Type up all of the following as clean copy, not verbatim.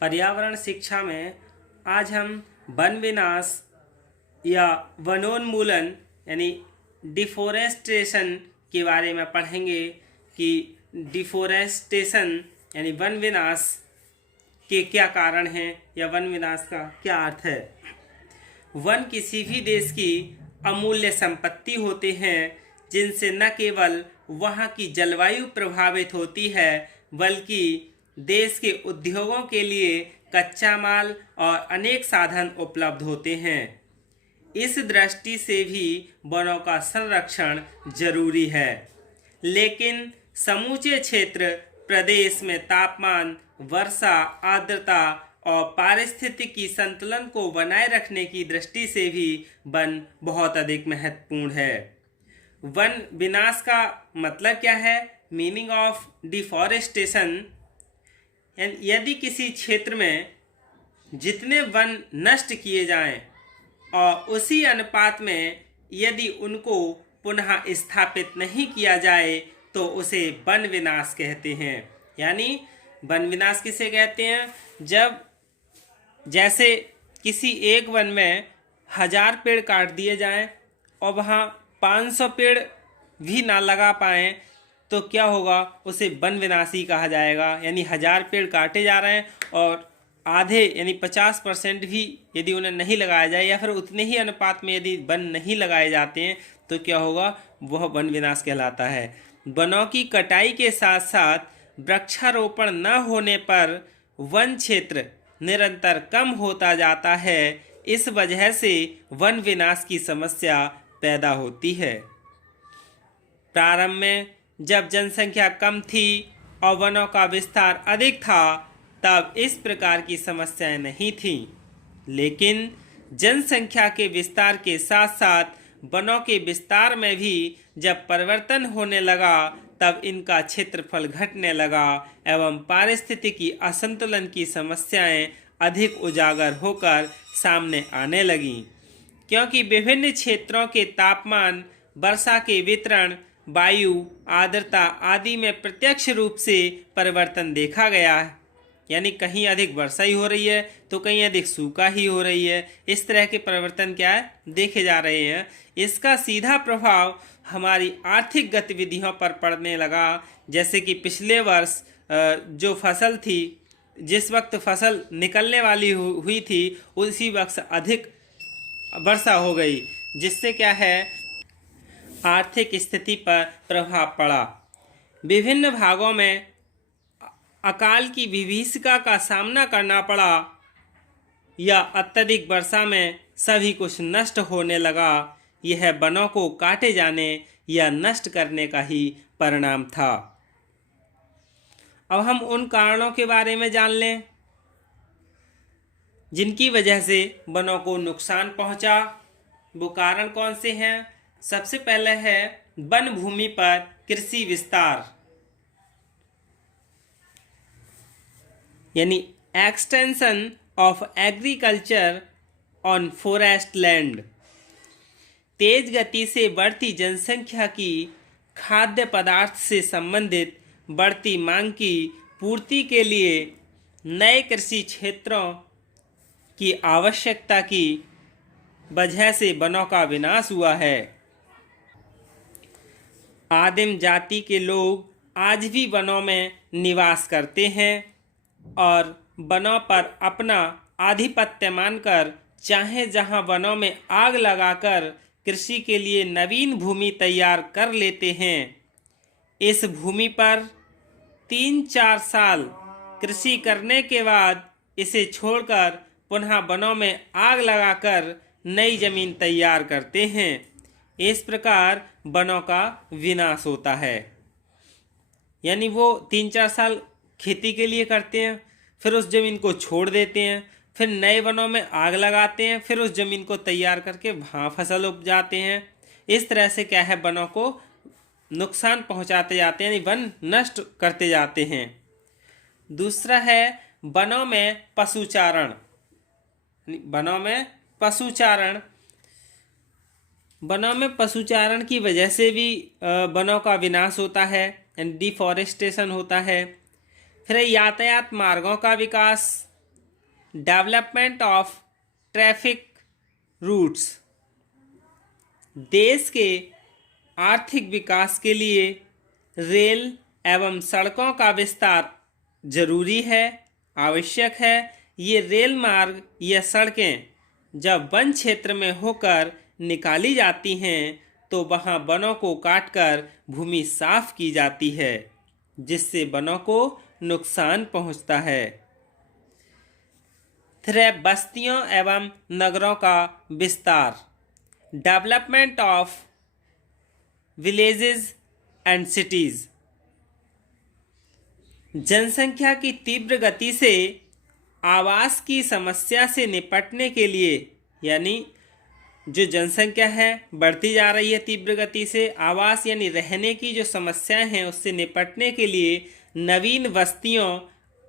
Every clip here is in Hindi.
पर्यावरण शिक्षा में आज हम वन विनाश या वनोन्मूलन यानी डिफोरेस्टेशन के बारे में पढ़ेंगे कि डिफोरेस्टेशन यानी वन विनाश के क्या कारण हैं या वन विनाश का क्या अर्थ है। वन किसी भी देश की अमूल्य संपत्ति होते हैं जिनसे न केवल वहाँ की जलवायु प्रभावित होती है बल्कि देश के उद्योगों के लिए कच्चा माल और अनेक साधन उपलब्ध होते हैं। इस दृष्टि से भी वनों का संरक्षण जरूरी है, लेकिन समूचे क्षेत्र प्रदेश में तापमान, वर्षा, आर्द्रता और पारिस्थितिकी संतुलन को बनाए रखने की दृष्टि से भी वन बहुत अधिक महत्वपूर्ण है। वन विनाश का मतलब क्या है? मीनिंग ऑफ डिफॉरेस्टेशन, यदि किसी क्षेत्र में जितने वन नष्ट किए जाएं और उसी अनुपात में यदि उनको पुनः स्थापित नहीं किया जाए तो उसे वन विनाश कहते हैं। यानी वन विनाश किसे कहते हैं? जब जैसे किसी एक वन में 1000 पेड़ काट दिए जाएं और वहाँ 500 पेड़ भी ना लगा पाएं तो क्या होगा? उसे वन विनाशी कहा जाएगा। यानी 1000 पेड़ काटे जा रहे हैं और आधे यानी 50% भी यदि उन्हें नहीं लगाया जाए या फिर उतने ही अनुपात में यदि वन नहीं लगाए जाते हैं तो क्या होगा? वह वन विनाश कहलाता है। वनों की कटाई के साथ साथ वृक्षारोपण न होने पर वन क्षेत्र निरंतर कम होता जाता है। इस वजह से वन विनाश की समस्या पैदा होती है। प्रारंभ में जब जनसंख्या कम थी और वनों का विस्तार अधिक था तब इस प्रकार की समस्याएं नहीं थीं, लेकिन जनसंख्या के विस्तार के साथ साथ वनों के विस्तार में भी जब परिवर्तन होने लगा तब इनका क्षेत्रफल घटने लगा एवं पारिस्थितिकी असंतुलन की समस्याएं अधिक उजागर होकर सामने आने लगीं, क्योंकि विभिन्न क्षेत्रों के तापमान, वर्षा के वितरण, वायु, आर्द्रता आदि में प्रत्यक्ष रूप से परिवर्तन देखा गया है। यानी कहीं अधिक वर्षा ही हो रही है तो कहीं अधिक सूखा ही हो रही है। इस तरह के परिवर्तन क्या है? देखे जा रहे हैं। इसका सीधा प्रभाव हमारी आर्थिक गतिविधियों पर पड़ने लगा। जैसे कि पिछले वर्ष जो फसल थी, जिस वक्त फसल निकलने वाली हुई थी उसी वक्त अधिक वर्षा हो गई, जिससे क्या है आर्थिक स्थिति पर प्रभाव पड़ा। विभिन्न भागों में अकाल की विभीषिका का सामना करना पड़ा या अत्यधिक वर्षा में सभी कुछ नष्ट होने लगा। यह वनों को काटे जाने या नष्ट करने का ही परिणाम था। अब हम उन कारणों के बारे में जान लें जिनकी वजह से वनों को नुकसान पहुंचा। वो कारण कौन से हैं? सबसे पहले है वन भूमि पर कृषि विस्तार, यानी extension of agriculture on forest land. तेज गति से बढ़ती जनसंख्या की खाद्य पदार्थ से संबंधित बढ़ती मांग की पूर्ति के लिए नए कृषि क्षेत्रों की आवश्यकता की वजह से वनों का विनाश हुआ है। आदिम जाति के लोग आज भी वनों में निवास करते हैं और वनों पर अपना आधिपत्य मानकर चाहे जहां वनों में आग लगाकर कृषि के लिए नवीन भूमि तैयार कर लेते हैं। इस भूमि पर 3-4 साल कृषि करने के बाद इसे छोड़कर पुनः वनों में आग लगाकर नई जमीन तैयार करते हैं। इस प्रकार वनों का विनाश होता है। यानी वो 3-4 साल खेती के लिए करते हैं, फिर उस जमीन को छोड़ देते हैं, फिर नए वनों में आग लगाते हैं, फिर उस जमीन को तैयार करके वहाँ फसल उपजाते हैं। इस तरह से क्या है वनों को नुकसान पहुँचाते जाते हैं, यानी वन नष्ट करते जाते हैं। दूसरा है वनों में पशुचारण। वनों में पशुचारण वनों में पशुचारण की वजह से भी वनों का विनाश होता है, डिफॉरेस्टेशन होता है। फिर यातायात मार्गों का विकास, डेवलपमेंट ऑफ ट्रैफिक रूट्स। देश के आर्थिक विकास के लिए रेल एवं सड़कों का विस्तार जरूरी है, आवश्यक है। ये रेल मार्ग या सड़कें जब वन क्षेत्र में होकर निकाली जाती हैं तो वहाँ वनों को काटकर भूमि साफ की जाती है, जिससे वनों को नुकसान पहुँचता है। बस्तियों एवं नगरों का विस्तार, development of villages and cities. जनसंख्या की तीव्र गति से आवास की समस्या से निपटने के लिए, यानी जो जनसंख्या है बढ़ती जा रही है तीव्र गति से, आवास यानी रहने की जो समस्याएं हैं उससे निपटने के लिए नवीन बस्तियों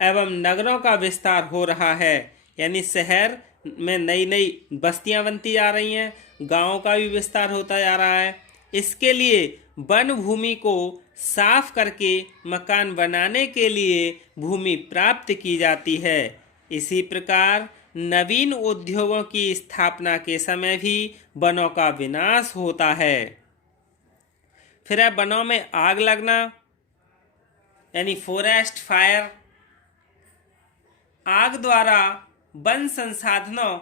एवं नगरों का विस्तार हो रहा है। यानी शहर में नई नई बस्तियां बनती जा रही हैं, गांवों का भी विस्तार होता जा रहा है। इसके लिए वन भूमि को साफ करके मकान बनाने के लिए भूमि प्राप्त की जाती है। इसी प्रकार नवीन उद्योगों की स्थापना के समय भी वनों का विनाश होता है। फिर है वनों में आग लगना, यानी फॉरेस्ट फायर। आग द्वारा वन संसाधनों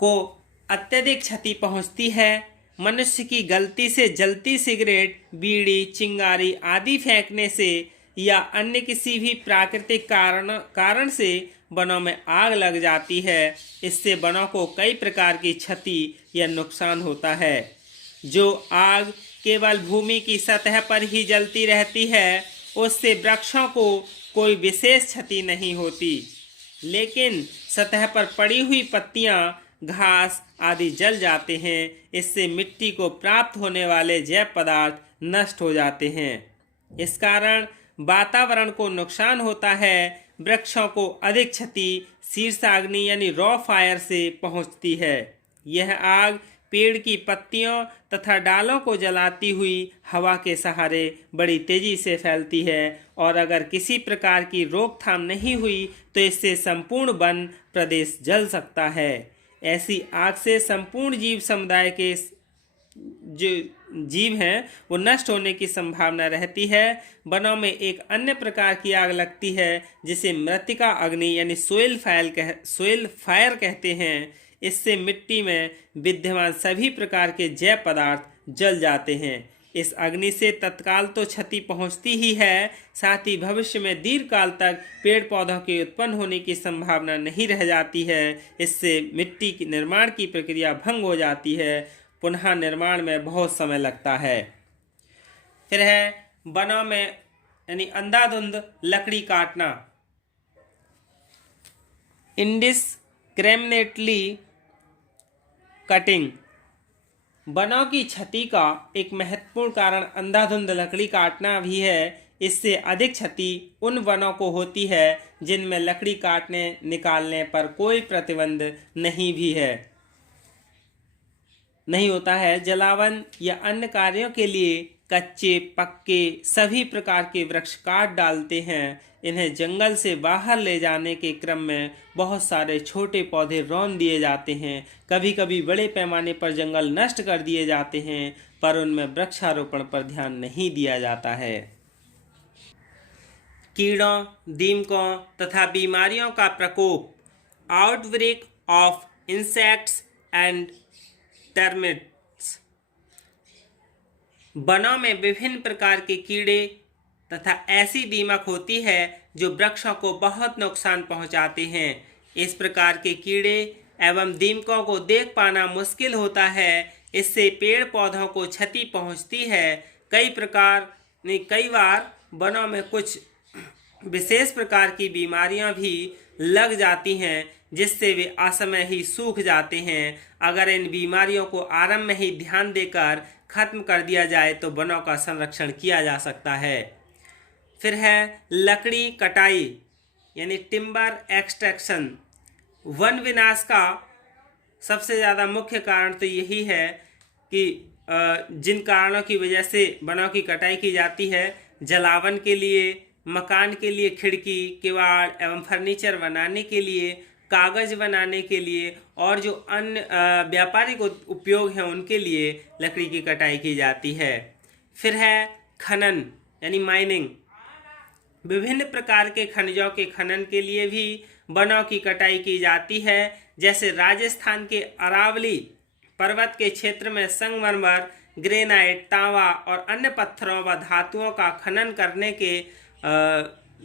को अत्यधिक क्षति पहुंचती है। मनुष्य की गलती से जलती सिगरेट, बीड़ी, चिंगारी आदि फेंकने से या अन्य किसी भी प्राकृतिक कारण से वनों में आग लग जाती है। इससे वनों को कई प्रकार की क्षति या नुकसान होता है। जो आग केवल भूमि की सतह पर ही जलती रहती है उससे वृक्षों को कोई विशेष क्षति नहीं होती, लेकिन सतह पर पड़ी हुई पत्तियां, घास आदि जल जाते हैं। इससे मिट्टी को प्राप्त होने वाले जैव पदार्थ नष्ट हो जाते हैं। इस कारण वातावरण को नुकसान होता है। वृक्षों को अधिक क्षति शीर्षाग्नि यानी रॉ फायर से पहुंचती है। यह आग पेड़ की पत्तियों तथा डालों को जलाती हुई हवा के सहारे बड़ी तेजी से फैलती है और अगर किसी प्रकार की रोकथाम नहीं हुई तो इससे संपूर्ण वन प्रदेश जल सकता है। ऐसी आग से संपूर्ण जीव समुदाय के जो जीव हैं वो नष्ट होने की संभावना रहती है। वनों में एक अन्य प्रकार की आग लगती है जिसे मृत्तिका अग्नि यानी सोइल फायर कहते हैं। इससे मिट्टी में विद्यमान सभी प्रकार के जैव पदार्थ जल जाते हैं। इस अग्नि से तत्काल तो क्षति पहुंचती ही है, साथ ही भविष्य में दीर्घ काल तक पेड़ पौधों के उत्पन्न होने की संभावना नहीं रह जाती है। इससे मिट्टी की निर्माण की प्रक्रिया भंग हो जाती है, पुनः निर्माण में बहुत समय लगता है। फिर है वनों में यानी अंधाधुंध लकड़ी काटना, इंडिस्क्रिमिनेटली कटिंग। वनों की क्षति का एक महत्वपूर्ण कारण अंधाधुंध लकड़ी काटना भी है। इससे अधिक क्षति उन वनों को होती है जिनमें लकड़ी काटने निकालने पर कोई प्रतिबंध नहीं होता है। जलावन या अन्य कार्यों के लिए कच्चे पक्के सभी प्रकार के वृक्ष काट डालते हैं। इन्हें जंगल से बाहर ले जाने के क्रम में बहुत सारे छोटे पौधे रौंद दिए जाते हैं। कभी कभी बड़े पैमाने पर जंगल नष्ट कर दिए जाते हैं, पर उनमें वृक्षारोपण पर ध्यान नहीं दिया जाता है। कीड़ों, दीमकों तथा बीमारियों का प्रकोप, outbreak of insects and termites. वनों में विभिन्न प्रकार के कीड़े तथा ऐसी दीमक होती है जो वृक्षों को बहुत नुकसान पहुंचाते हैं। इस प्रकार के कीड़े एवं दीमकों को देख पाना मुश्किल होता है। इससे पेड़ पौधों को क्षति पहुंचती है। कई बार वनों में कुछ विशेष प्रकार की बीमारियां भी लग जाती हैं जिससे वे असमय ही सूख जाते हैं। अगर इन बीमारियों को आरंभ में ही ध्यान देकर खत्म कर दिया जाए तो वनों का संरक्षण किया जा सकता है। फिर है लकड़ी कटाई यानी टिम्बर एक्सट्रैक्शन। वन विनाश का सबसे ज़्यादा मुख्य कारण तो यही है कि जिन कारणों की वजह से वनों की कटाई की जाती है, जलावन के लिए, मकान के लिए खिड़की, किवाड़ एवं फर्नीचर बनाने के लिए, कागज बनाने के लिए और जो अन्य व्यापारिक उपयोग हैं उनके लिए लकड़ी की कटाई की जाती है। फिर है खनन यानी माइनिंग। विभिन्न प्रकार के खनिजों के खनन के लिए भी वनों की कटाई की जाती है। जैसे राजस्थान के अरावली पर्वत के क्षेत्र में संगमरमर, ग्रेनाइट, तांबा और अन्य पत्थरों व धातुओं का खनन करने के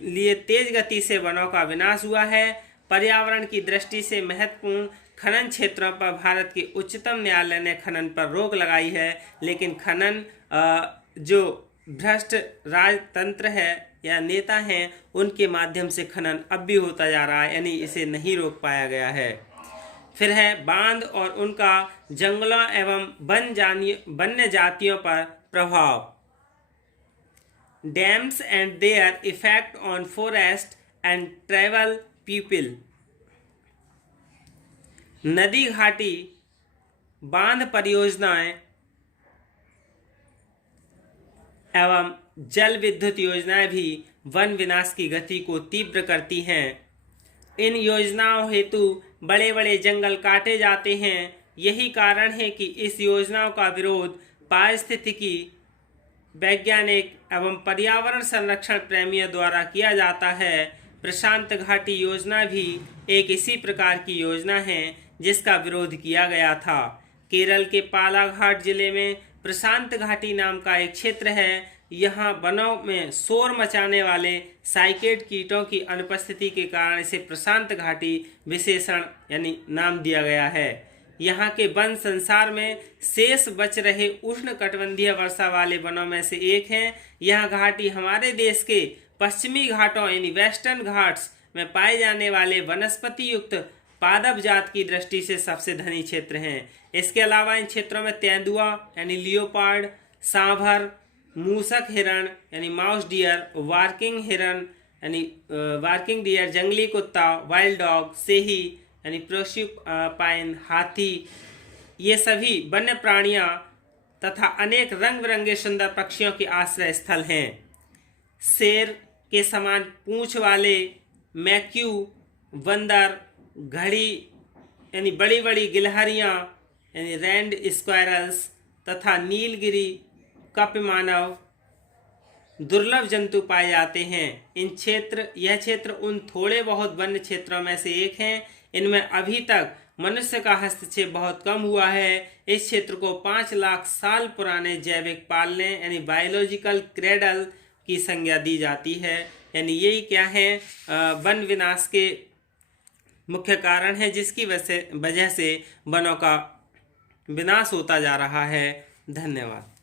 लिए तेज गति से वनों का विनाश हुआ है। पर्यावरण की दृष्टि से महत्वपूर्ण खनन क्षेत्रों पर भारत के उच्चतम न्यायालय ने खनन पर रोक लगाई है, लेकिन खनन जो भ्रष्ट राजतंत्र है या नेता हैं उनके माध्यम से खनन अब भी होता जा रहा है, यानी इसे नहीं रोक पाया गया है। फिर है बांध और उनका जंगलों एवं वन्य जातियों पर प्रभाव। Dams and their effect on forest and tribal people. नदी घाटी बांध परियोजनाएं एवं जल विद्युत योजनाएं भी वन विनाश की गति को तीव्र करती हैं। इन योजनाओं हेतु बड़े बड़े जंगल काटे जाते हैं। यही कारण है कि इस योजनाओं का विरोध पारिस्थितिकी वैज्ञानिक एवं पर्यावरण संरक्षण प्रेमियों द्वारा किया जाता है। प्रशांत घाटी योजना भी एक इसी प्रकार की योजना है जिसका विरोध किया गया था। केरल के पालाघाट जिले में प्रशांत घाटी नाम का एक क्षेत्र है। यहाँ वनों में शोर मचाने वाले साइकेड कीटों की अनुपस्थिति के कारण इसे प्रशांत घाटी विशेषण यानी नाम दिया गया है। यहाँ के वन संसार में शेष बच रहे उष्णकटिबंधीय वर्षा वाले वनों में से एक है। यह घाटी हमारे देश के पश्चिमी घाटों यानी वेस्टर्न घाट्स में पाए जाने वाले वनस्पति युक्त पादप जात की दृष्टि से सबसे धनी क्षेत्र हैं। इसके अलावा इन क्षेत्रों में तेंदुआ यानी लियोपार्ड, सांभर, मूसक हिरण यानी माउस डियर, वार्किंग हिरण यानी वार्किंग डियर, जंगली कुत्ता, वाइल्ड डॉग, सेही यानी प्रोर्क्यूपाइन, हाथी, ये सभी वन्य प्राणियां तथा अनेक रंग बिरंगे सुंदर पक्षियों के आश्रय स्थल हैं। शेर के समान पूंछ वाले मैक्यू, बंदर, घड़ी यानी बड़ी बड़ी गिलहरियाँ यानी रैंड स्क्वायरल्स तथा नीलगिरी कपमानव दुर्लभ जंतु पाए जाते हैं। यह क्षेत्र उन थोड़े बहुत वन्य क्षेत्रों में से एक है। इनमें अभी तक मनुष्य का हस्तक्षेप बहुत कम हुआ है। इस क्षेत्र को 5 लाख साल पुराने जैविक पालने यानी बायोलॉजिकल क्रेडल की संज्ञा दी जाती है। यानी यही क्या है वन विनाश के मुख्य कारण है जिसकी वजह से वनों का विनाश होता जा रहा है। धन्यवाद।